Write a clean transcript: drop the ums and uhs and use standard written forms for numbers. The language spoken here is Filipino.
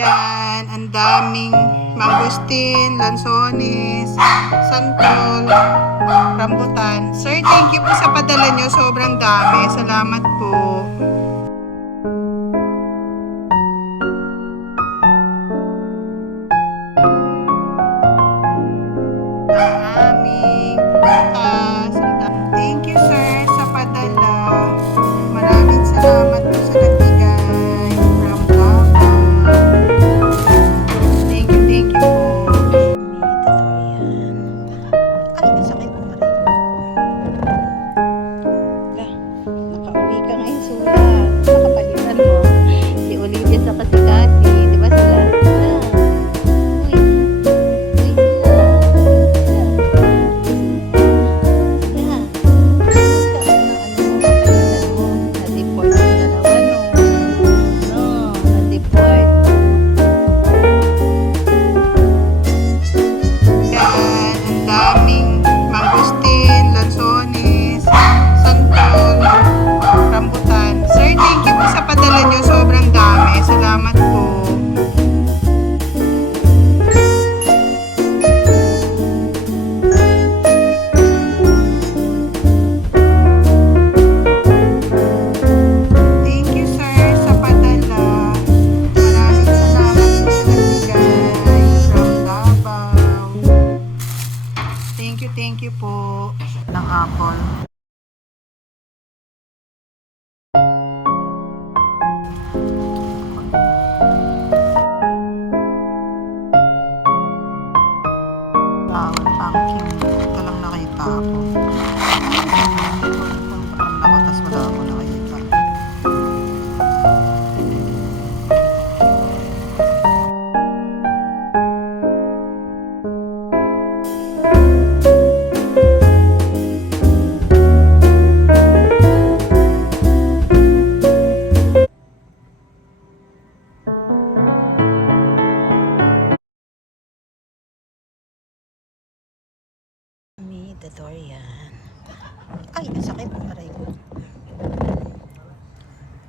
Yan, ang daming mangustin, lansones, santol, rambutan. Sir, thank you po sa padala nyo. Sobrang dami. Salamat po. Ang aming prutas. Thank you, sir, sa padala. Maraming salamat po sa nagbigay. From Davao. Thank you po. Ay, ang sakit ng maray ko. Nakauwi ka ngayon, sulat. Nakapalitan mo. Si Olivia sa Kasikasi. Di ba, sulat? Uy. Uy, sulat. Na-deport yung dalawa, no? No, na-deport. Yan, ang daming mangustin, lansones, santol, rambutan. Sir, thank you po sa padala nyo. Sobrang dami. Salamat po. Thank you, sir, sa padala. Maraming salamat po sa nagbigay. From Davao. Thank you po. Ng apple. Pumpkin. Ito lang nakita ako. Kung ako, tas wala ako nakita. The Dorian. Ay, ang sakit ng aray ko.